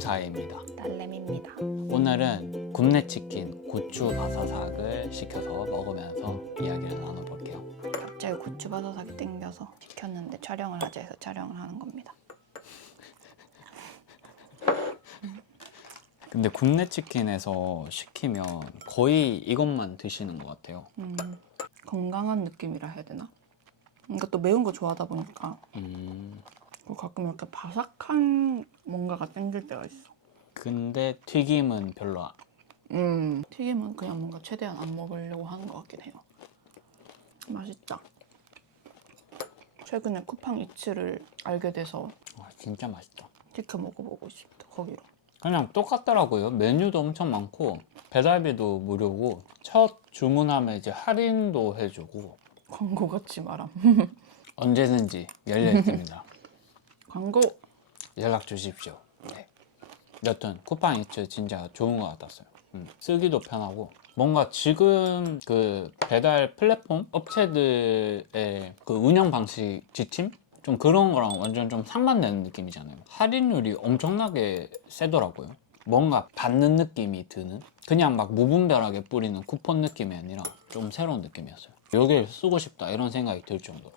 영사입니다. 딸내미입니다. 오늘은 굽네 치킨 고추 바사삭을 시켜서 먹으면서 이야기를 나눠볼게요. 갑자기 고추바사삭이 땡겨서 시켰는데 촬영을 하자 해서 촬영을 하는 겁니다. 근데 굽네 치킨에서 시키면 거의 이것만 드시는 것 같아요. 건강한 느낌이라 해야 되나? 그러니까 또 매운 거 좋아하다 보니까 그리고 가끔 이렇게 바삭한 뭔가가 땡길 때가 있어. 근데 튀김은 별로 튀김은 그냥 뭔가 최대한 안 먹으려고 하는 것 같긴 해요. 맛있다. 최근에 쿠팡 이츠를 알게 돼서 진짜 맛있다. 시켜 먹어보고 싶다. 거기로. 그냥 똑같더라고요. 메뉴도 엄청 많고 배달비도 무료고 첫 주문하면 이제 할인도 해주고 광고 같지 마람. 언제든지 열려 있습니다. 광고. 연락 주십시오. 네. 여튼 쿠팡 이츠 진짜 좋은 것 같았어요. 쓰기도 편하고 뭔가 지금 그 배달 플랫폼 업체들의 그 운영 방식 지침? 좀 그런 거랑 완전 좀 상반되는 느낌이잖아요. 할인율이 엄청나게 세더라고요. 뭔가 받는 느낌이 드는, 그냥 막 무분별하게 뿌리는 쿠폰 느낌이 아니라 좀 새로운 느낌이었어요. 여기를 쓰고 싶다 이런 생각이 들 정도로.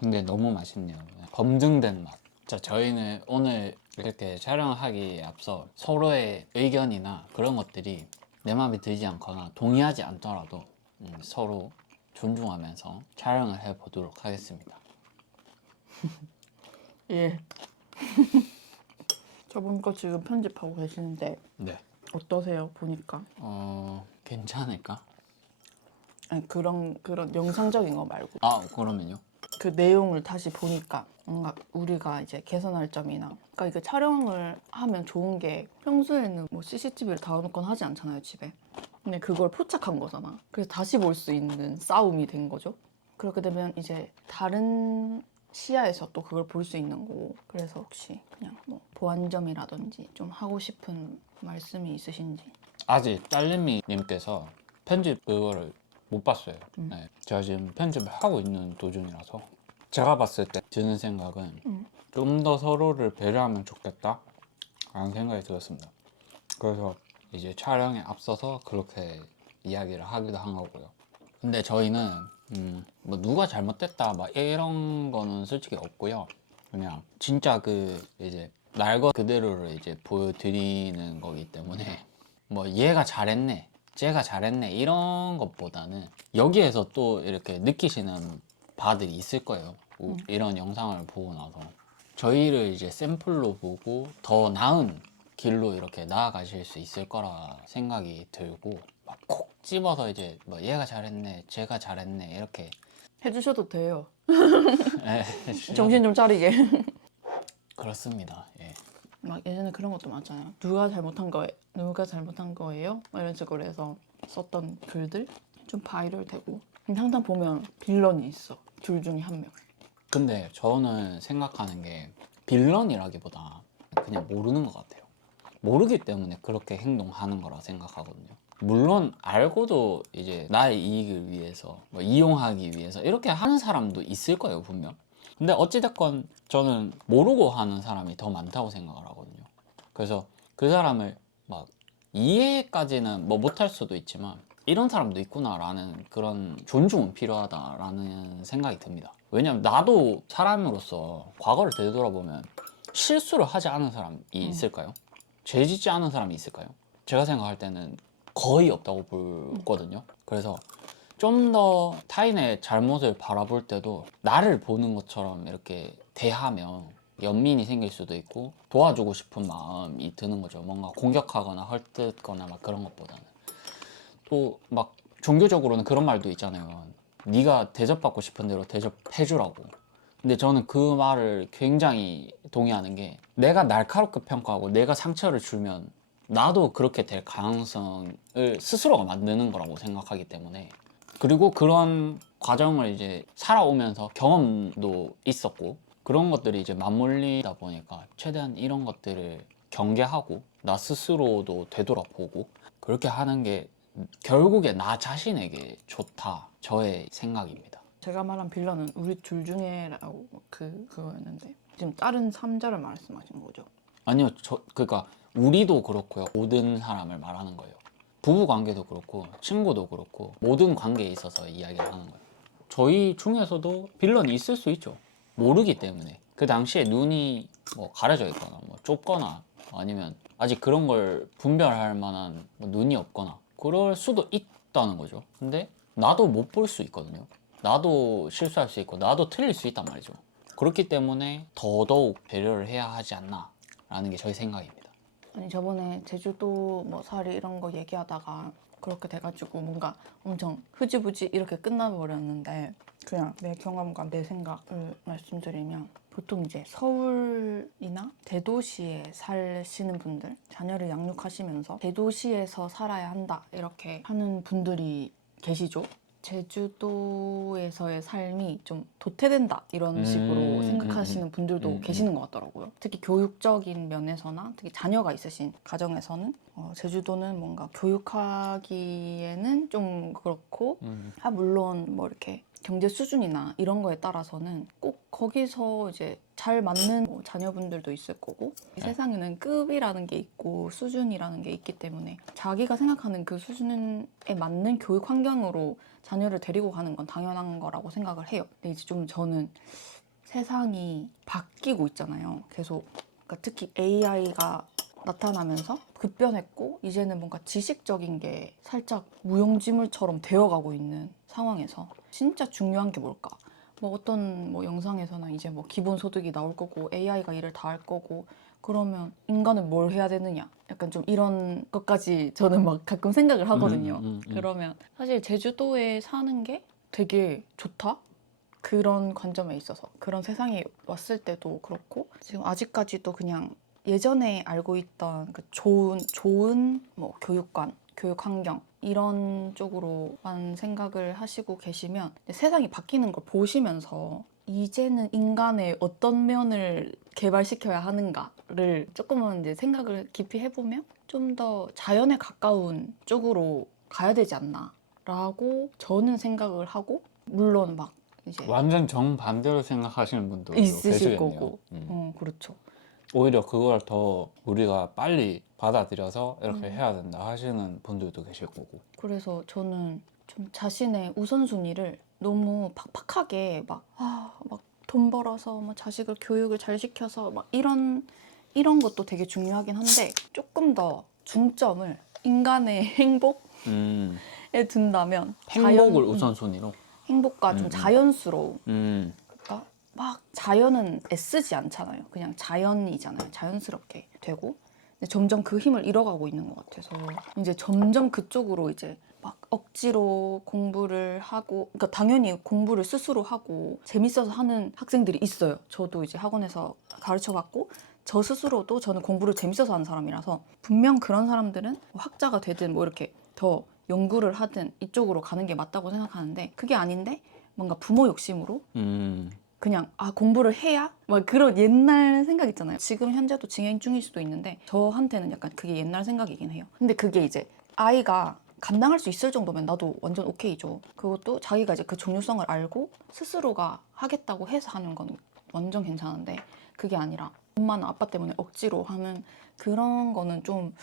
근데 너무 맛있네요. 검증된 맛. 자, 저희는 오늘 이렇게 촬영하기에 앞서 서로의 의견이나 그런 것들이 내 마음에 들지 않거나 동의하지 않더라도 서로 존중하면서 촬영을 해보도록 하겠습니다. 예. 저번 거 지금 편집하고 계시는데 네. 어떠세요? 보니까. 괜찮을까? 아니, 그런 영상적인 거 말고 아, 그러면요? 그 내용을 다시 보니까 뭔가 우리가 이제 개선할 점이나, 그러니까 이게 촬영을 하면 좋은 게 평소에는 뭐 CCTV를 달아놓거나 하지 않잖아요, 집에. 근데 그걸 포착한 거잖아. 그래서 다시 볼 수 있는 싸움이 된 거죠. 그렇게 되면 이제 다른 시야에서 또 그걸 볼 수 있는 거고. 그래서 혹시 그냥 뭐 보완점이라든지 좀 하고 싶은 말씀이 있으신지. 아직 딸내미님께서 편집 그거를 못 봤어요. 네. 제가 지금 편집을 하고 있는 도중이라서 제가 봤을 때 드는 생각은 좀 더 서로를 배려하면 좋겠다 라는 생각이 들었습니다. 그래서 이제 촬영에 앞서서 그렇게 이야기를 하기도 한 거고요. 근데 저희는 뭐 누가 잘못됐다 막 이런 거는 솔직히 없고요. 그냥 진짜 그 이제 날 것 그대로를 이제 보여드리는 거기 때문에 뭐 얘가 잘했네 쟤가 잘했네 이런 것보다는 여기에서 또 이렇게 느끼시는 바들이 있을 거예요. 이런 영상을 보고 나서 저희를 이제 샘플로 보고 더 나은 길로 이렇게 나아가실 수 있을 거라 생각이 들고 막 콕 집어서 이제 뭐 얘가 잘했네 쟤가 잘했네 이렇게 해주셔도 돼요. 예, 정신 좀 차리게. 그렇습니다. 예. 막 예전에 그런 것도 많잖아요. 누가 잘못한 거예요? 막 이런 식으로 해서 썼던 글들 좀 바이럴 되고. 근데 항상 보면 빌런이 있어. 둘 중에 한 명. 근데 저는 생각하는 게 빌런이라기보다 그냥 모르는 것 같아요. 모르기 때문에 그렇게 행동하는 거라 생각하거든요. 물론 알고도 이제 나의 이익을 위해서 뭐 이용하기 위해서 이렇게 하는 사람도 있을 거예요, 분명. 근데 어찌됐건 저는 모르고 하는 사람이 더 많다고 생각을 하거든요. 그래서 그 사람을 막 이해까지는 뭐 못할 수도 있지만 이런 사람도 있구나라는 그런 존중은 필요하다라는 생각이 듭니다. 왜냐면 나도 사람으로서 과거를 되돌아보면 실수를 하지 않은 사람이 있을까요? 죄 짓지 않은 사람이 있을까요? 제가 생각할 때는 거의 없다고 보거든요. 그래서 좀 더 타인의 잘못을 바라볼 때도 나를 보는 것처럼 이렇게 대하면 연민이 생길 수도 있고 도와주고 싶은 마음이 드는 거죠. 뭔가 공격하거나 헐뜯거나 막 그런 것보다는. 또 막 종교적으로는 그런 말도 있잖아요. 네가 대접받고 싶은 대로 대접해주라고. 근데 저는 그 말을 굉장히 동의하는 게 내가 날카롭게 평가하고 내가 상처를 주면 나도 그렇게 될 가능성을 스스로가 만드는 거라고 생각하기 때문에, 그리고 그런 과정을 이제 살아오면서 경험도 있었고 그런 것들이 이제 맞물리다 보니까 최대한 이런 것들을 경계하고 나 스스로도 되돌아보고 그렇게 하는 게 결국에 나 자신에게 좋다, 저의 생각입니다. 제가 말한 빌런은 우리 둘 중에라고 그거였는데 지금 다른 3자를 말씀하신 거죠. 아니요, 그러니까 우리도 그렇고요. 모든 사람을 말하는 거예요. 부부 관계도 그렇고 친구도 그렇고 모든 관계에 있어서 이야기를 하는 거예요. 저희 중에서도 빌런이 있을 수 있죠. 모르기 때문에. 그 당시에 눈이 뭐 가려져 있거나 뭐 좁거나 아니면 아직 그런 걸 분별할 만한 뭐 눈이 없거나 그럴 수도 있다는 거죠. 근데 나도 못 볼 수 있거든요. 나도 실수할 수 있고 나도 틀릴 수 있단 말이죠. 그렇기 때문에 더더욱 배려를 해야 하지 않나 라는 게 저희 생각입니다. 아니 저번에 제주도 뭐 사리 이런 거 얘기하다가 그렇게 돼가지고 뭔가 엄청 흐지부지 이렇게 끝나버렸는데 그냥 내 경험과 내 생각을 말씀드리면 보통 이제 서울이나 대도시에 사시는 분들 자녀를 양육하시면서 대도시에서 살아야 한다 이렇게 하는 분들이 계시죠. 제주도에서의 삶이 좀 도태된다 이런 식으로 생각하시는 분들도 계시는 것 같더라고요. 특히 교육적인 면에서나 특히 자녀가 있으신 가정에서는 제주도는 뭔가 교육하기에는 좀 그렇고 물론 뭐 이렇게 경제 수준이나 이런 거에 따라서는 꼭 거기서 이제 잘 맞는 뭐 자녀분들도 있을 거고 이 세상에는 급이라는 게 있고 수준이라는 게 있기 때문에 자기가 생각하는 그 수준에 맞는 교육 환경으로 자녀를 데리고 가는 건 당연한 거라고 생각을 해요. 근데 이제 좀 저는 세상이 바뀌고 있잖아요. 계속 그러니까 특히 AI가 나타나면서 급변했고 이제는 뭔가 지식적인 게 살짝 무용지물처럼 되어가고 있는 상황에서 진짜 중요한 게 뭘까? 뭐 어떤 뭐 영상에서는 이제 뭐 기본소득이 나올 거고 AI가 일을 다 할 거고 그러면 인간은 뭘 해야 되느냐? 약간 좀 이런 것까지 저는 막 가끔 생각을 하거든요. 그러면 사실 제주도에 사는 게 되게 좋다? 그런 관점에 있어서 그런 세상이 왔을 때도 그렇고 지금 아직까지도 그냥 예전에 알고 있던 그 좋은 뭐 교육관, 교육 환경 이런 쪽으로만 생각을 하시고 계시면 세상이 바뀌는 걸 보시면서 이제는 인간의 어떤 면을 개발시켜야 하는가를 조금은 이제 생각을 깊이 해보면 좀 더 자연에 가까운 쪽으로 가야 되지 않나라고 저는 생각을 하고 물론 막 이제 완전 정반대로 생각하시는 분도 있으실 계시겠네요. 거고 그렇죠. 오히려 그걸 더 우리가 빨리 받아들여서 이렇게 해야 된다 하시는 분들도 계실 거고. 그래서 저는 좀 자신의 우선순위를 너무 팍팍하게 막 돈 벌어서 막 자식을 교육을 잘 시켜서 막 이런 것도 되게 중요하긴 한데 조금 더 중점을 인간의 행복에 둔다면 행복을 우선순위로. 행복과 좀 자연스러움 음. 그러니까 막 자연은 애쓰지 않잖아요. 그냥 자연이잖아요. 자연스럽게 되고 근데 점점 그 힘을 잃어가고 있는 것 같아서 이제 점점 그쪽으로 이제 막 억지로 공부를 하고 그러니까 당연히 공부를 스스로 하고 재밌어서 하는 학생들이 있어요. 저도 이제 학원에서 가르쳐봤고 저 스스로도 저는 공부를 재밌어서 하는 사람이라서 분명 그런 사람들은 뭐 학자가 되든 뭐 이렇게 더 연구를 하든 이쪽으로 가는 게 맞다고 생각하는데 그게 아닌데 뭔가 부모 욕심으로 그냥 공부를 해야? 막 그런 옛날 생각 있잖아요. 지금 현재도 진행 중일 수도 있는데 저한테는 약간 그게 옛날 생각이긴 해요. 근데 그게 이제 아이가 감당할 수 있을 정도면 나도 완전 오케이죠. 그것도 자기가 이제 그 종류성을 알고 스스로가 하겠다고 해서 하는 건 완전 괜찮은데 그게 아니라 엄마나 아빠 때문에 억지로 하는 그런 거는 좀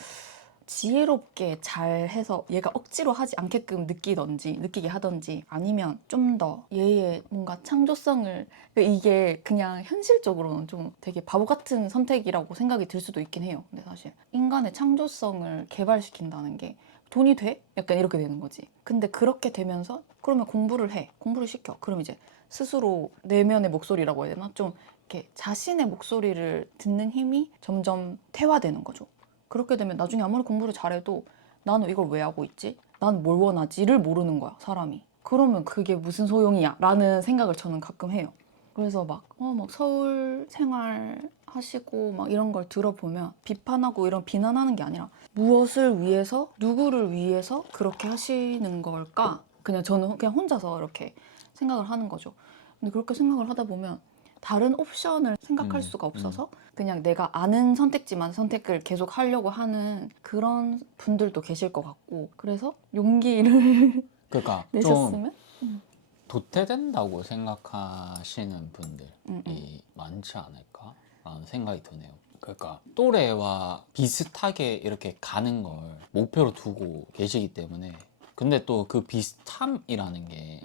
지혜롭게 잘 해서 얘가 억지로 하지 않게끔 느끼게 하던지 아니면 좀 더 얘의 뭔가 창조성을 이게 그냥 현실적으로는 좀 되게 바보 같은 선택이라고 생각이 들 수도 있긴 해요. 근데 사실 인간의 창조성을 개발시킨다는 게 돈이 돼? 약간 이렇게 되는 거지. 근데 그렇게 되면서 그러면 공부를 시켜. 그럼 이제 스스로 내면의 목소리라고 해야 되나? 좀 이렇게 자신의 목소리를 듣는 힘이 점점 퇴화되는 거죠. 그렇게 되면 나중에 아무리 공부를 잘해도 나는 이걸 왜 하고 있지? 난 뭘 원하지를 모르는 거야, 사람이. 그러면 그게 무슨 소용이야? 라는 생각을 저는 가끔 해요. 그래서 막 서울 생활 하시고 막 이런 걸 들어보면 비판하고 이런 비난하는 게 아니라 무엇을 위해서, 누구를 위해서 그렇게 하시는 걸까? 저는 그냥 혼자서 이렇게 생각을 하는 거죠. 근데 그렇게 생각을 하다 보면 다른 옵션을 생각할 수가 없어서 그냥 내가 아는 선택지만 선택을 계속 하려고 하는 그런 분들도 계실 것 같고 그래서 용기를 그러니까 좀 내셨으면 도태된다고 생각하시는 분들이 많지 않을까라는 생각이 드네요. 그러니까 또래와 비슷하게 이렇게 가는 걸 목표로 두고 계시기 때문에 근데 또 그 비슷함이라는 게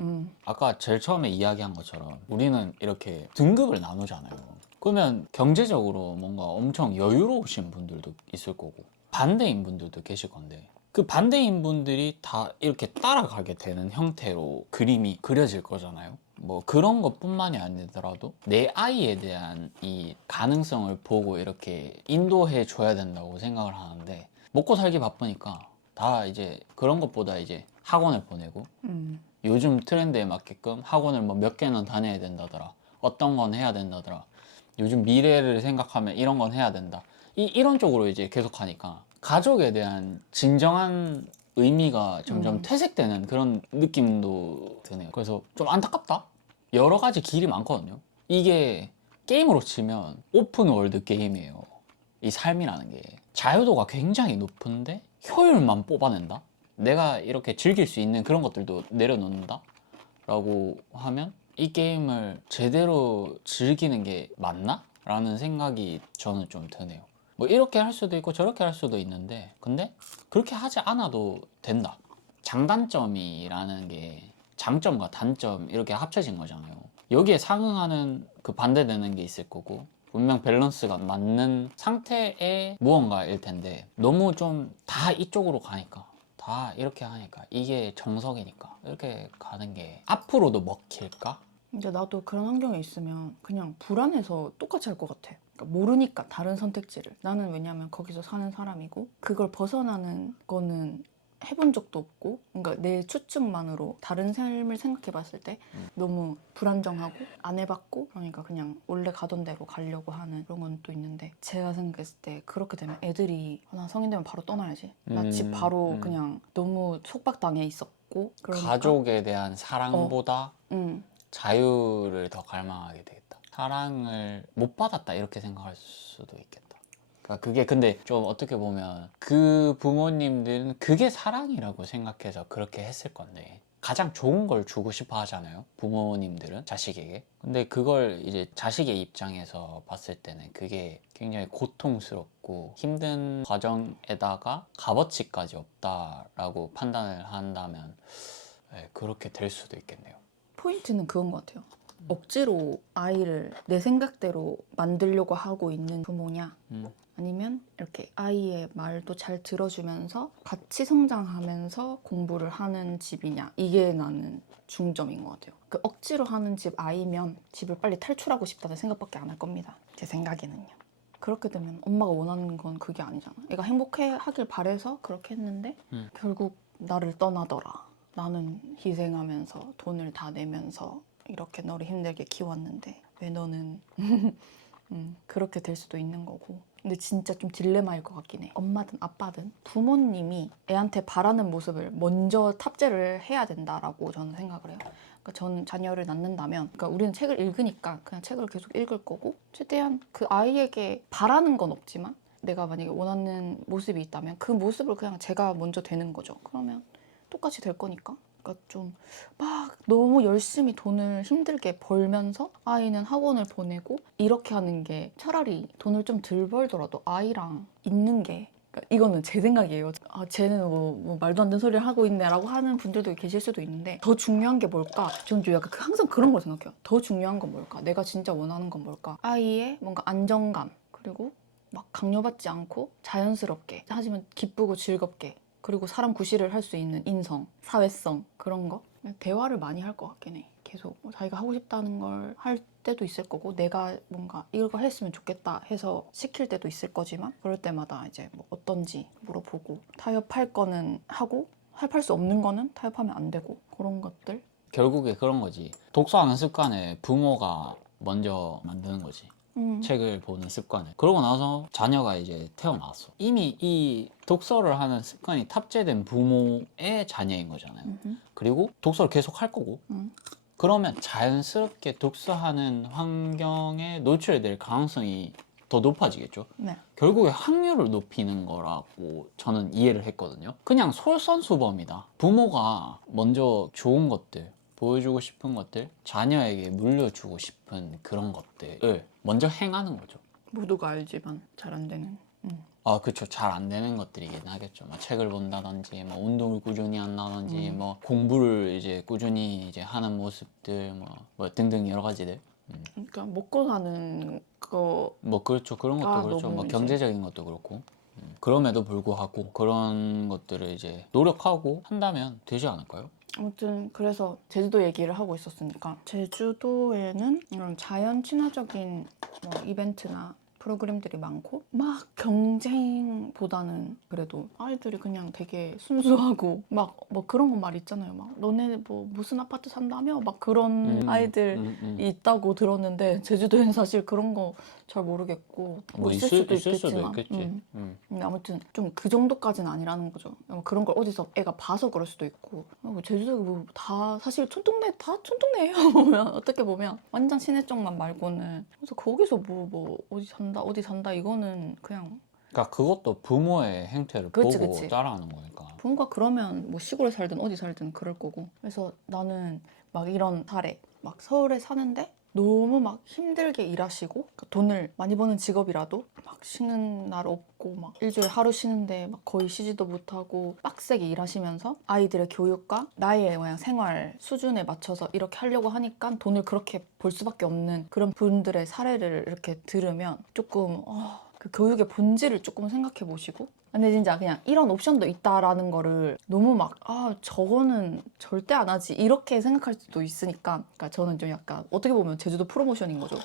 아까 제일 처음에 이야기한 것처럼 우리는 이렇게 등급을 나누잖아요. 그러면 경제적으로 뭔가 엄청 여유로우신 분들도 있을 거고 반대인 분들도 계실 건데 그 반대인 분들이 다 이렇게 따라가게 되는 형태로 그림이 그려질 거잖아요. 뭐 그런 것뿐만이 아니더라도 내 아이에 대한 이 가능성을 보고 이렇게 인도해 줘야 된다고 생각을 하는데 먹고 살기 바쁘니까 다 이제 그런 것보다 이제 학원을 보내고 요즘 트렌드에 맞게끔 학원을 뭐 몇 개는 다녀야 된다더라. 어떤 건 해야 된다더라. 요즘 미래를 생각하면 이런 건 해야 된다. 이런 쪽으로 이제 계속 하니까 가족에 대한 진정한 의미가 점점 퇴색되는 그런 느낌도 드네요. 그래서 좀 안타깝다. 여러 가지 길이 많거든요. 이게 게임으로 치면 오픈 월드 게임이에요. 이 삶이라는 게 자유도가 굉장히 높은데 효율만 뽑아낸다? 내가 이렇게 즐길 수 있는 그런 것들도 내려놓는다? 라고 하면 이 게임을 제대로 즐기는 게 맞나? 라는 생각이 저는 좀 드네요. 뭐 이렇게 할 수도 있고 저렇게 할 수도 있는데 근데 그렇게 하지 않아도 된다. 장단점이라는 게 장점과 단점 이렇게 합쳐진 거잖아요. 여기에 상응하는 그 반대되는 게 있을 거고 분명 밸런스가 맞는 상태의 무언가일 텐데 너무 좀 다 이쪽으로 가니까 다 이렇게 하니까 이게 정석이니까 이렇게 가는 게 앞으로도 먹힐까? 근데 나도 그런 환경에 있으면 그냥 불안해서 똑같이 할 것 같아. 그러니까 모르니까 다른 선택지를. 나는 왜냐면 거기서 사는 사람이고 그걸 벗어나는 거는 해본 적도 없고 그러니까 내 추측만으로 다른 삶을 생각해 봤을 때 너무 불안정하고 안 해봤고 그러니까 그냥 원래 가던 대로 가려고 하는 그런 건 또 있는데 제가 생각했을 때 그렇게 되면 애들이 나 성인 되면 바로 떠나야지. 나 집 바로 그냥 너무 속박당해 있었고 그러니까 가족에 대한 사랑보다 응. 자유를 더 갈망하게 되겠다. 사랑을 못 받았다 이렇게 생각할 수도 있겠다. 그러니까 그게 근데 좀 어떻게 보면 그 부모님들은 그게 사랑이라고 생각해서 그렇게 했을 건데 가장 좋은 걸 주고 싶어 하잖아요. 부모님들은 자식에게. 근데 그걸 이제 자식의 입장에서 봤을 때는 그게 굉장히 고통스럽고 힘든 과정에다가 값어치까지 없다라고 판단을 한다면 네, 그렇게 될 수도 있겠네요. 포인트는 그건 것 같아요. 억지로 아이를 내 생각대로 만들려고 하고 있는 부모냐 아니면 이렇게 아이의 말도 잘 들어주면서 같이 성장하면서 공부를 하는 집이냐 이게 나는 중점인 것 같아요. 그 억지로 하는 집 아이면 집을 빨리 탈출하고 싶다는 생각밖에 안 할 겁니다. 제 생각에는요. 그렇게 되면 엄마가 원하는 건 그게 아니잖아. 애가 행복하길 바래서 그렇게 했는데 결국 나를 떠나더라. 나는 희생하면서 돈을 다 내면서 이렇게 너를 힘들게 키웠는데 왜 너는 그렇게 될 수도 있는 거고. 근데 진짜 좀 딜레마일 것 같긴 해. 엄마든 아빠든 부모님이 애한테 바라는 모습을 먼저 탑재를 해야 된다라고 저는 생각을 해요. 그러니까 저는 자녀를 낳는다면 그러니까 우리는 책을 읽으니까 그냥 책을 계속 읽을 거고 최대한 그 아이에게 바라는 건 없지만 내가 만약에 원하는 모습이 있다면 그 모습을 그냥 제가 먼저 되는 거죠. 그러면 똑같이 될 거니까. 그러니까 좀 막 너무 열심히 돈을 힘들게 벌면서 아이는 학원을 보내고 이렇게 하는 게 차라리 돈을 좀 덜 벌더라도 아이랑 있는 게 그러니까 이거는 제 생각이에요. 아, 쟤는 뭐 말도 안 되는 소리를 하고 있네 라고 하는 분들도 계실 수도 있는데 더 중요한 게 뭘까? 저는 좀 약간 항상 그런 걸 생각해요. 더 중요한 건 뭘까? 내가 진짜 원하는 건 뭘까? 아이의 뭔가 안정감 그리고 막 강요받지 않고 자연스럽게 하지만 기쁘고 즐겁게 그리고 사람 구실을 할 수 있는 인성, 사회성 그런 거 대화를 많이 할 것 같긴 해. 계속 자기가 하고 싶다는 걸 할 때도 있을 거고 내가 뭔가 이거 했으면 좋겠다 해서 시킬 때도 있을 거지만 그럴 때마다 이제 뭐 어떤지 물어보고 타협할 거는 하고 타협할 수 없는 거는 타협하면 안 되고 그런 것들. 결국에 그런 거지. 독서하는 습관을 부모가 먼저 만드는 거지. 책을 보는 습관을. 그러고 나서 자녀가 이제 태어났어. 이미 이 독서를 하는 습관이 탑재된 부모의 자녀인 거잖아요. 그리고 독서를 계속 할 거고. 그러면 자연스럽게 독서하는 환경에 노출될 가능성이 더 높아지겠죠. 네. 결국에 확률을 높이는 거라고 저는 이해를 했거든요. 그냥 솔선수범이다. 부모가 먼저 좋은 것들, 보여주고 싶은 것들, 자녀에게 물려주고 싶은 그런 것들을 먼저 행하는 거죠. 모두가 알지만 잘 안 되는. 아, 그쵸. 잘 안 되는 것들이긴 하겠죠. 뭐 책을 본다든지, 뭐 운동을 꾸준히 한다든지, 뭐 공부를 이제 꾸준히 이제 하는 모습들, 뭐 등등 여러 가지들. 그러니까 먹고 사는 거. 뭐 그렇죠. 그런 것도 아, 그렇죠. 너무 뭐 이제- 경제적인 것도 그렇고. 그럼에도 불구하고 그런 것들을 이제 노력하고 한다면 되지 않을까요? 아무튼 그래서 제주도 얘기를 하고 있었으니까 제주도에는 이런 자연 친화적인 뭐 이벤트나 프로그램들이 많고 막 경쟁보다는 그래도 아이들이 그냥 되게 순수하고 막 뭐 그런 거 말 있잖아요. 막 너네 뭐 무슨 아파트 산다며 막 그런 아이들이 있다고 들었는데 제주도에는 사실 그런 거 잘 모르겠고 뭐 있을 수도 있을 수도 있겠지만 있겠지. 근데 아무튼 좀 그 정도까지는 아니라는 거죠. 그런 걸 어디서 애가 봐서 그럴 수도 있고 제주도에 뭐 다 사실 촌동네 다 촌동네예요. 보면 어떻게 보면 완전 시내 쪽만 말고는 그래서 거기서 뭐 어디 산다 이거는 그냥 그러니까 그것도 부모의 행태를 그치, 보고 그치. 따라하는 거니까. 부모가 그러면 뭐 시골에 살든 어디 살든 그럴 거고 그래서 나는 막 이런 사례 막 서울에 사는데 너무 막 힘들게 일하시고 그러니까 돈을 많이 버는 직업이라도 막 쉬는 날 없고 막 일주일에 하루 쉬는데 막 거의 쉬지도 못하고 빡세게 일하시면서 아이들의 교육과 나의 그냥 생활 수준에 맞춰서 이렇게 하려고 하니까 돈을 그렇게 벌 수밖에 없는 그런 분들의 사례를 이렇게 들으면 조금 그 교육의 본질을 조금 생각해 보시고 근데 진짜 그냥 이런 옵션도 있다라는 거를 너무 막 저거는 절대 안 하지 이렇게 생각할 수도 있으니까 그러니까 저는 좀 약간 어떻게 보면 제주도 프로모션인 거죠.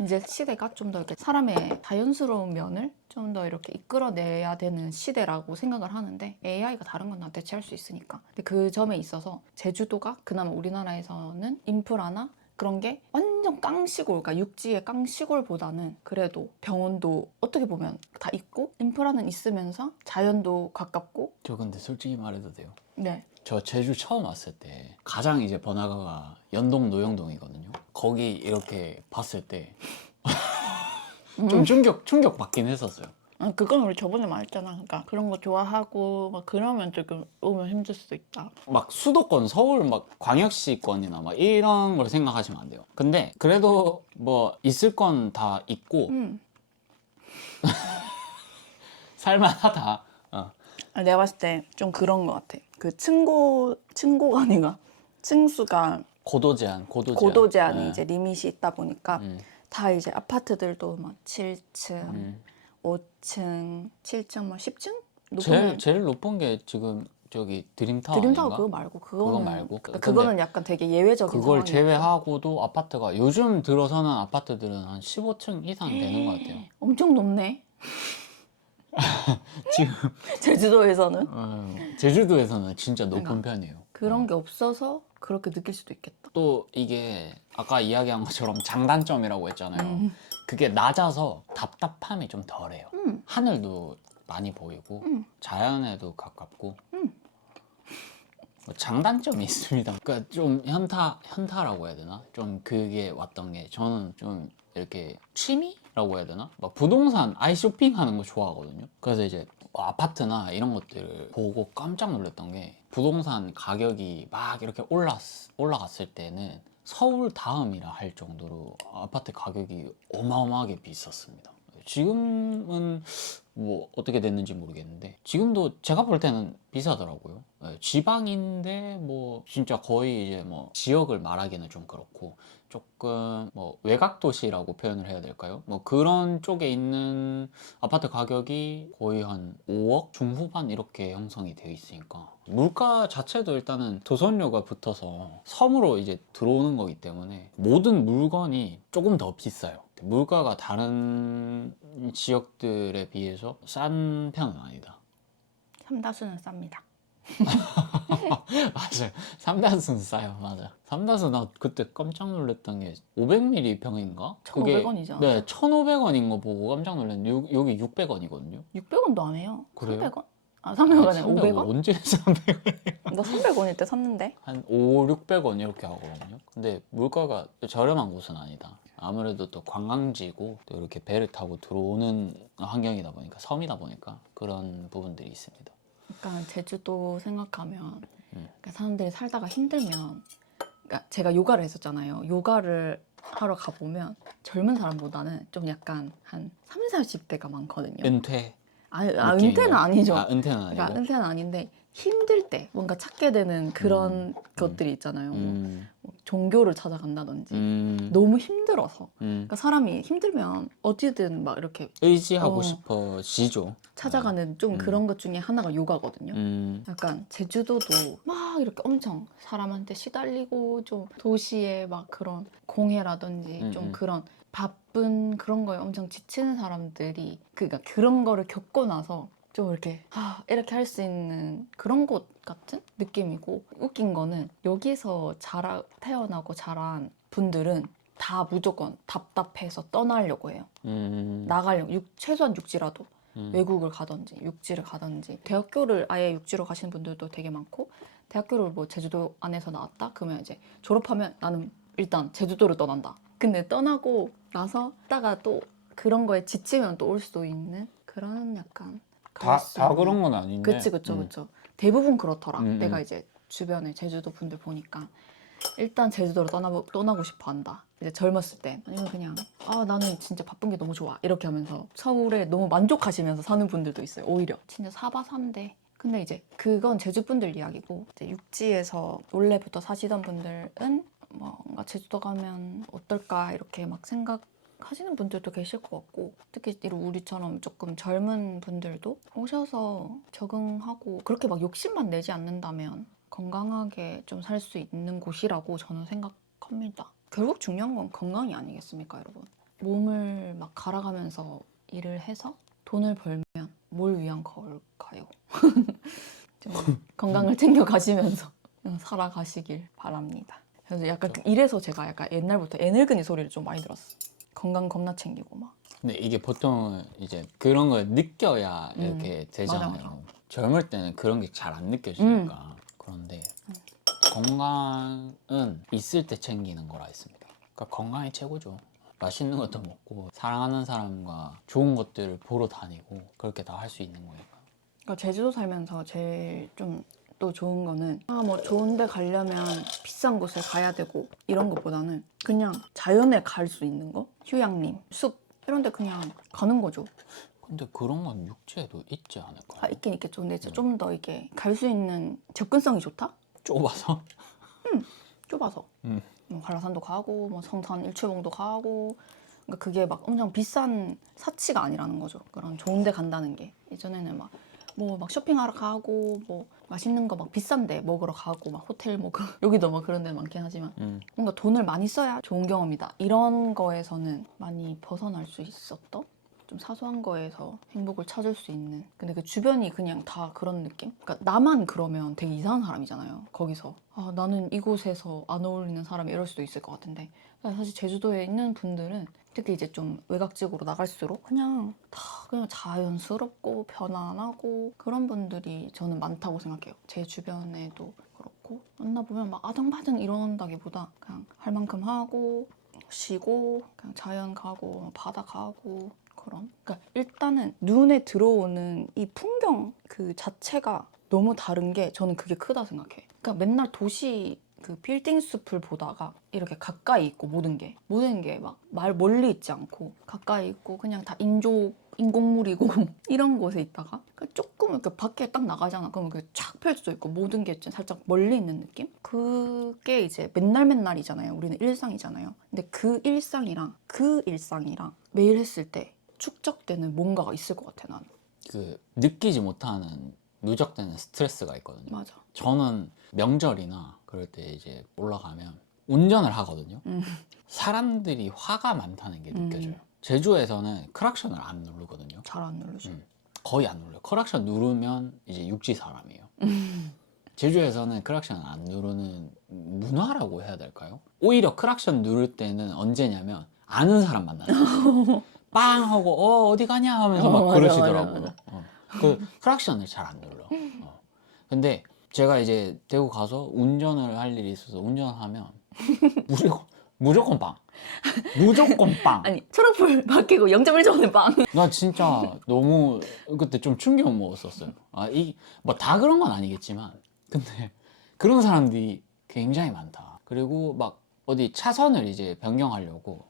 이제 시대가 좀 더 이렇게 사람의 자연스러운 면을 좀 더 이렇게 이끌어내야 되는 시대라고 생각을 하는데 AI가 다른 건 다 대체할 수 있으니까 근데 그 점에 있어서 제주도가 그나마 우리나라에서는 인프라나 그런 게 완전 깡시골, 그러니까 육지의 깡시골보다는 그래도 병원도 어떻게 보면 다 있고 인프라는 있으면서 자연도 가깝고 저 근데 솔직히 말해도 돼요. 네. 저 제주 처음 왔을 때 가장 이제 번화가가 연동 노영동이거든요. 거기 이렇게 봤을 때 좀 충격 받긴 했었어요. 그건 우리 저번에 말했잖아. 그러니까 그런 거 좋아하고 막 그러면 조금 오면 힘들 수도 있다. 막 수도권 서울 막 광역시권이나 막 이런 걸 생각하시면 안 돼요. 근데 그래도 뭐 있을 건 다 있고 살만하다. 내가 봤을 때 좀 그런 거 같아. 그 층고가 아니가 층수가 고도 제한. 고도 제한이 예. 이제 리밋이 있다 보니까 다 이제 아파트들도 막 7층, 5층, 7층, 뭐 10층? 높으면 제일 높은 게 지금 저기 드림타워 드림타워 아닌가? 그거 말고 그거 말고. 그거는 약간 되게 예외적인 그걸 상황이었고 제외하고도 아파트가 요즘 들어서는 아파트들은 한 15층 이상 되는 것 같아요. 엄청 높네. 지금 제주도에서는 제주도에서는 진짜 높은 그러니까. 편이에요. 그런 게 없어서 그렇게 느낄 수도 있겠다. 또 이게 아까 이야기한 것처럼 장단점이라고 했잖아요. 그게 낮아서 답답함이 좀 덜해요. 하늘도 많이 보이고 자연에도 가깝고 뭐 장단점이 있습니다. 그러니까 좀 현타라고 해야 되나? 좀 그게 왔던 게 저는 좀 이렇게 취미라고 해야 되나? 막 부동산 아이쇼핑하는 거 좋아하거든요. 그래서 이제 뭐 아파트나 이런 것들을 보고 깜짝 놀랐던 게 부동산 가격이 막 이렇게 올라갔을 때는 서울 다음이라 할 정도로 아파트 가격이 어마어마하게 비쌌습니다. 지금은 뭐 어떻게 됐는지 모르겠는데 지금도 제가 볼 때는 비싸더라고요. 지방인데 뭐 진짜 거의 이제 뭐 지역을 말하기는 좀 그렇고 조금 뭐 외곽 도시라고 표현을 해야 될까요? 뭐 그런 쪽에 있는 아파트 가격이 거의 한 5억 중후반 이렇게 형성이 되어 있으니까 물가 자체도 일단은 도선료가 붙어서 섬으로 이제 들어오는 거기 때문에 모든 물건이 조금 더 비싸요. 물가가 다른 지역들에 비해서 싼 편은 아니다. 삼다수는 쌉니다. 맞아요. 삼다수는 싸요. 맞아. 삼다수 나 그때 깜짝 놀랐던 게 500ml 병인가? 1,500원이잖아. 네, 1,500원인 거 보고 깜짝 놀랐는데 여기 600원이거든요. 600원도 안 해요. 그래요? 300원? 아, 300원 아니라 300원 500원? 언제 300원? 나 300원일 때 샀는데. 한 5, 600원 이렇게 하거든요. 근데 물가가 저렴한 곳은 아니다. 아무래도 또 관광지고 또 이렇게 배를 타고 들어오는 환경이다 보니까 섬이다 보니까 그런 부분들이 있습니다. 그러니까 제주도 생각하면 그러니까 사람들이 살다가 힘들면 그러니까 제가 요가를 했었잖아요. 요가를 하러 가보면 젊은 사람보다는 좀 약간 한 30, 40대가 많거든요. 은퇴 은퇴는 아니죠. 은퇴는 아니고. 그러니까 은퇴는 아닌데 힘들 때 뭔가 찾게 되는 그런 것들이 있잖아요. 뭐 종교를 찾아간다든지 너무 힘들어서. 그러니까 사람이 힘들면 어디든 막 이렇게 의지하고 싶어지죠. 찾아가는 좀 그런 것 중에 하나가 요가거든요. 약간 제주도도 막 이렇게 엄청 사람한테 시달리고 좀 도시의 막 그런 공해라든지 좀 그런 바쁜 그런 거에 엄청 지치는 사람들이 그러니까 그런 거를 겪고 나서 좀 이렇게 이렇게 할 수 있는 그런 곳 같은 느낌이고 웃긴 거는 여기서 태어나고 자란 분들은 다 무조건 답답해서 떠나려고 해요. 나가려고 최소한 육지라도 외국을 가든지 육지를 가든지 대학교를 아예 육지로 가시는 분들도 되게 많고 대학교를 뭐 제주도 안에서 나왔다? 그러면 이제 졸업하면 나는 일단 제주도를 떠난다. 근데 떠나고 나서 있다가 또 그런 거에 지치면 또 올 수도 있는 그런 약간 다 그런 건 아닌데. 그쵸. 대부분 그렇더라. 내가 이제 주변에 제주도 분들 보니까 일단 제주도로 떠나고 싶어 한다. 이제 젊었을 때 아니면 그냥 나는 진짜 바쁜 게 너무 좋아 이렇게 하면서 서울에 너무 만족하시면서 사는 분들도 있어요. 오히려 진짜 사바사인데 근데 이제 그건 제주 분들 이야기고 이제 육지에서 원래부터 사시던 분들은 뭔가 제주도 가면 어떨까 이렇게 막 생각하시는 분들도 계실 것 같고 특히 우리처럼 조금 젊은 분들도 오셔서 적응하고 그렇게 막 욕심만 내지 않는다면 건강하게 좀 살 수 있는 곳이라고 저는 생각합니다. 결국 중요한 건 건강이 아니겠습니까, 여러분? 몸을 막 갈아가면서 일을 해서 돈을 벌면 뭘 위한 걸까요? 좀 건강을 챙겨 가시면서 살아가시길 바랍니다. 그래서 약간 이래서 제가 약간 옛날부터 애늙은이 소리를 좀 많이 들었어. 건강 겁나 챙기고 막. 근데 이게 보통 이제 그런 걸 느껴야 이렇게 되잖아요. 맞아. 젊을 때는 그런 게 잘 안 느껴지니까. 그런데 건강은 있을 때 챙기는 거라 했습니다. 그러니까 건강이 최고죠. 맛있는 것도 먹고 사랑하는 사람과 좋은 것들을 보러 다니고 그렇게 다 할 수 있는 거니까. 그러니까 제주도 살면서 제일 좀 또 좋은 거는 뭐 좋은 데 가려면 비싼 곳에 가야 되고 이런 것보다는 그냥 자연에 갈 수 있는 거? 휴양림, 숲 이런 데 그냥 가는 거죠. 근데 그런 건 육지에도 있지 않을까요? 있긴 있겠죠. 근데 좀 더 이게 갈 수 있는 접근성이 좋다? 좁아서? 좁아서. 한라산도 가고 뭐 성산 일출봉도 가고 그러니까 그게 막 엄청 비싼 사치가 아니라는 거죠. 그런 좋은 데 간다는 게. 예전에는 막 쇼핑하러 가고 뭐 맛있는 거 막 비싼데 먹으러 가고 막 호텔 여기도 막 그런 데 많긴 하지만 뭔가 돈을 많이 써야 좋은 경험이다. 이런 거에서는 많이 벗어날 수 있었던 좀 사소한 거에서 행복을 찾을 수 있는 근데 그 주변이 그냥 다 그런 느낌? 그러니까 나만 그러면 되게 이상한 사람이잖아요. 거기서 나는 이곳에서 안 어울리는 사람이 이럴 수도 있을 것 같은데 사실 제주도에 있는 분들은 특히 이제 좀 외곽지구로 나갈수록 그냥 다 그냥 자연스럽고 편안하고 그런 분들이 저는 많다고 생각해요. 제 주변에도 그렇고 만나보면 막 아등바등 이런다기보다 그냥 할 만큼 하고 쉬고 그냥 자연 가고 바다 가고 그런. 그러니까 일단은 눈에 들어오는 이 풍경 그 자체가 너무 다른 게 저는 그게 크다 생각해. 그러니까 맨날 도시 그 빌딩 숲을 보다가 이렇게 가까이 있고 모든 게 막 말 멀리 있지 않고 가까이 있고 그냥 다 인공물이고 이런 곳에 있다가 조금 이렇게 밖에 딱 나가잖아. 그러면 그게 쫙 펼쳐져 있고 모든 게 살짝 멀리 있는 느낌? 그게 이제 맨날이잖아요. 우리는 일상이잖아요. 근데 그 일상이랑 매일 했을 때 축적되는 뭔가가 있을 것 같아 나는. 그 느끼지 못하는 누적되는 스트레스가 있거든요. 맞아. 저는 명절이나 그럴 때 이제 올라가면 운전을 하거든요. 사람들이 화가 많다는 게 느껴져요. 제주에서는 크락션을 안 누르거든요. 잘 안 누르죠. 거의 안 눌러요. 크락션 누르면 이제 육지 사람이에요. 제주에서는 크락션 안 누르는 문화라고 해야 될까요? 오히려 크락션 누를 때는 언제냐면 아는 사람 만나요. 빵 하고 어디 가냐 하면서 막 맞아, 그러시더라고요. 맞아. 그 크락션을 잘 안 눌러. 근데 제가 이제 대구 가서 운전을 할 일이 있어서 운전하면 무조건 빵. 무조건 빵. 아니 트러플 바뀌고 0.1초만에 빵. 나 진짜 너무 그때 좀 충격 먹었었어요. 뭐 다 그런 건 아니겠지만 근데 그런 사람들이 굉장히 많다. 그리고 막 어디 차선을 이제 변경하려고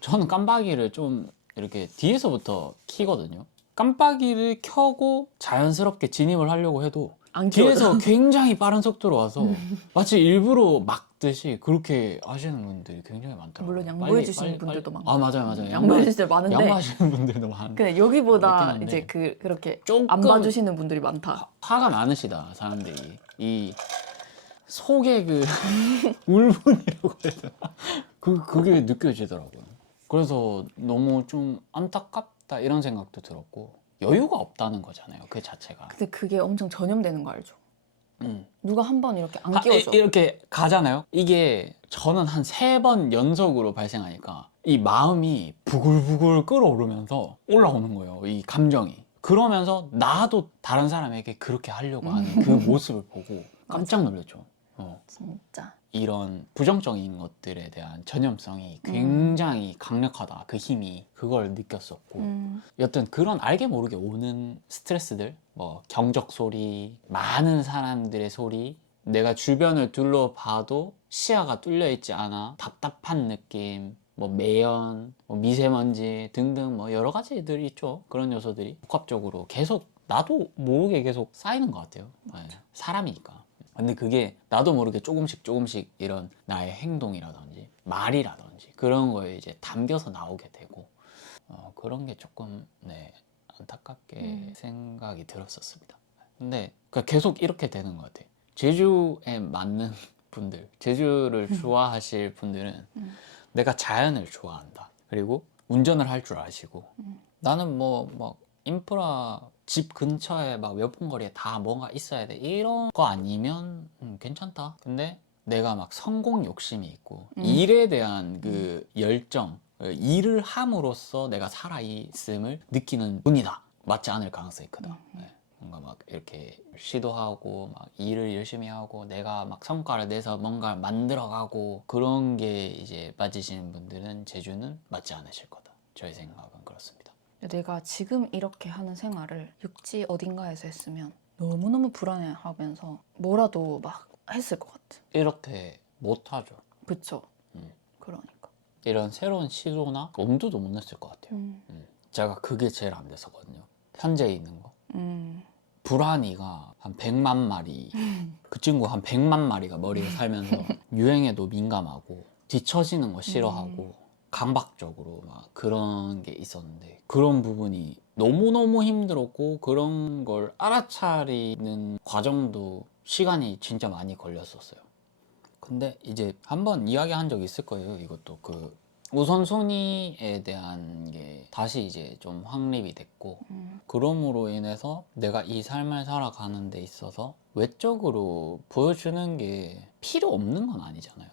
저는 깜빡이를 좀 이렇게 뒤에서부터 켜거든요. 깜빡이를 켜고 자연스럽게 진입을 하려고 해도 안 뒤에서 굉장히 빠른 속도로 와서 마치 일부러 막듯이 그렇게 하시는 분들이 굉장히 많더라고요. 물론 양보해 주시는 분들도 많고. 아 맞아요 맞아요. 양보해 주시는 분들 많은데 양보하시는 분들도 많은데 근데 여기보다 그렇긴 한데 이제 그렇게 조금 안 봐주시는 분들이 많다. 화가 많으시다 사람들이. 이 속에 그 울분이라고 해야 되나? 그게 느껴지더라고요. 그래서 너무 좀 안타깝다 이런 생각도 들었고 여유가 없다는 거잖아요 그 자체가. 근데 그게 엄청 전염되는 거 알죠? 음. 누가 한 번 이렇게 안 끼워줘. 이렇게 가잖아요. 이게 저는 한 3번 연속으로 발생하니까 이 마음이 부글부글 끓어오르면서 올라오는 거예요 이 감정이. 그러면서 나도 다른 사람에게 그렇게 하려고 하는 그 모습을 보고 깜짝 놀랐죠. 진짜. 이런 부정적인 것들에 대한 전염성이 굉장히 강력하다. 그 힘이 그걸 느꼈었고 여튼 그런 알게 모르게 오는 스트레스들 뭐 경적 소리, 많은 사람들의 소리, 내가 주변을 둘러봐도 시야가 뚫려 있지 않아 답답한 느낌, 뭐 매연, 뭐 미세먼지 등등 뭐 여러 가지들이 있죠. 그런 요소들이 복합적으로 계속 나도 모르게 계속 쌓이는 것 같아요. 네, 사람이니까. 근데 그게 나도 모르게 조금씩 이런 나의 행동이라든지 말이라든지 그런 거에 이제 담겨서 나오게 되고 그런 게 조금 네, 안타깝게 생각이 들었었습니다. 근데 계속 이렇게 되는 것 같아요. 제주에 맞는 분들, 제주를 좋아하실 분들은 내가 자연을 좋아한다. 그리고 운전을 할 줄 아시고 나는 뭐 막 인프라 집 근처에 막 몇 분 거리에 다 뭔가 있어야 돼 이런 거 아니면 괜찮다. 근데 내가 막 성공 욕심이 있고 일에 대한 그 열정, 일을 함으로써 내가 살아있음을 느끼는 분이다. 맞지 않을 가능성이 크다. 네. 뭔가 막 이렇게 시도하고 막 일을 열심히 하고 내가 막 성과를 내서 뭔가를 만들어가고 그런 게 이제 맞으시는 분들은 제주는 맞지 않으실 거다. 저의 생각은 그렇습니다. 내가 지금 이렇게 하는 생활을 육지 어딘가에서 했으면 너무너무 불안해하면서 뭐라도 막 했을 것 같아. 이렇게 못하죠. 그쵸? 그러니까. 이런 새로운 시도나 엄두도 못 냈을 것 같아요. 제가 그게 제일 안 돼서거든요. 현재 있는 거. 불안이가 한 100만 마리, 그 친구 한 100만 마리가 머리에 살면서 유행에도 민감하고 뒤처지는 거 싫어하고 강박적으로 막 그런 게 있었는데 그런 부분이 너무너무 힘들었고 그런 걸 알아차리는 과정도 시간이 진짜 많이 걸렸었어요. 근데 이제 한번 이야기한 적이 있을 거예요. 이것도 그 우선순위에 대한 게 다시 이제 좀 확립이 됐고 그럼으로 인해서 내가 이 삶을 살아가는 데 있어서 외적으로 보여주는 게 필요 없는 건 아니잖아요.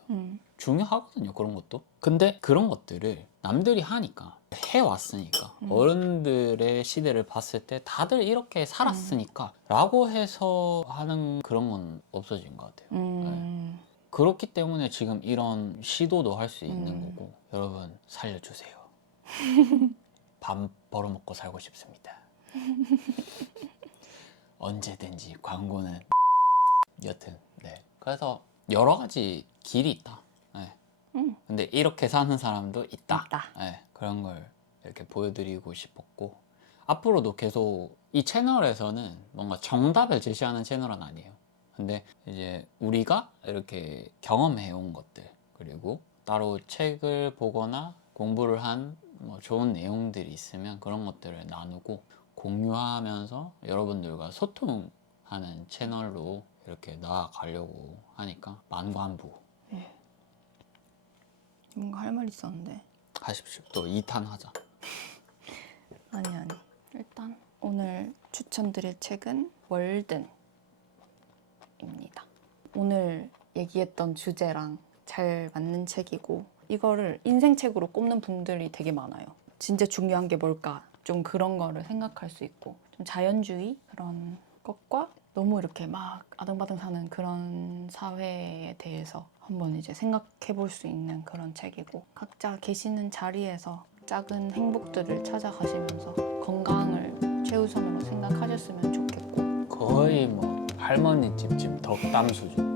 중요하거든요 그런 것도. 근데 그런 것들을 남들이 하니까 해왔으니까 어른들의 시대를 봤을 때 다들 이렇게 살았으니까 라고 해서 하는 그런 건 없어진 것 같아요. 네. 그렇기 때문에 지금 이런 시도도 할 수 있는 거고 여러분 살려주세요. 밥 벌어먹고 살고 싶습니다. 언제든지 광고는 여튼 네 그래서 여러 가지 길이 있다. 네. 근데 이렇게 사는 사람도 있다. 네, 그런 걸 이렇게 보여드리고 싶었고 앞으로도 계속 이 채널에서는 뭔가 정답을 제시하는 채널은 아니에요. 근데 이제 우리가 이렇게 경험해온 것들 그리고 따로 책을 보거나 공부를 한 뭐 좋은 내용들이 있으면 그런 것들을 나누고 공유하면서 여러분들과 소통하는 채널로 이렇게 나아가려고 하니까 만관부. 뭔가 할 말 있었는데 하십시오. 또 2탄 하자. 아니 일단 오늘 추천드릴 책은 월든입니다. 오늘 얘기했던 주제랑 잘 맞는 책이고 이거를 인생책으로 꼽는 분들이 되게 많아요. 진짜 중요한 게 뭘까? 좀 그런 거를 생각할 수 있고 좀 자연주의 그런 것과 너무 이렇게 막 아등바등 사는 그런 사회에 대해서 한번 이제 생각해 볼 수 있는 그런 책이고 각자 계시는 자리에서 작은 행복들을 찾아가시면서 건강을 최우선으로 생각하셨으면 좋겠고 거의 뭐 할머니 집 덕담 수준.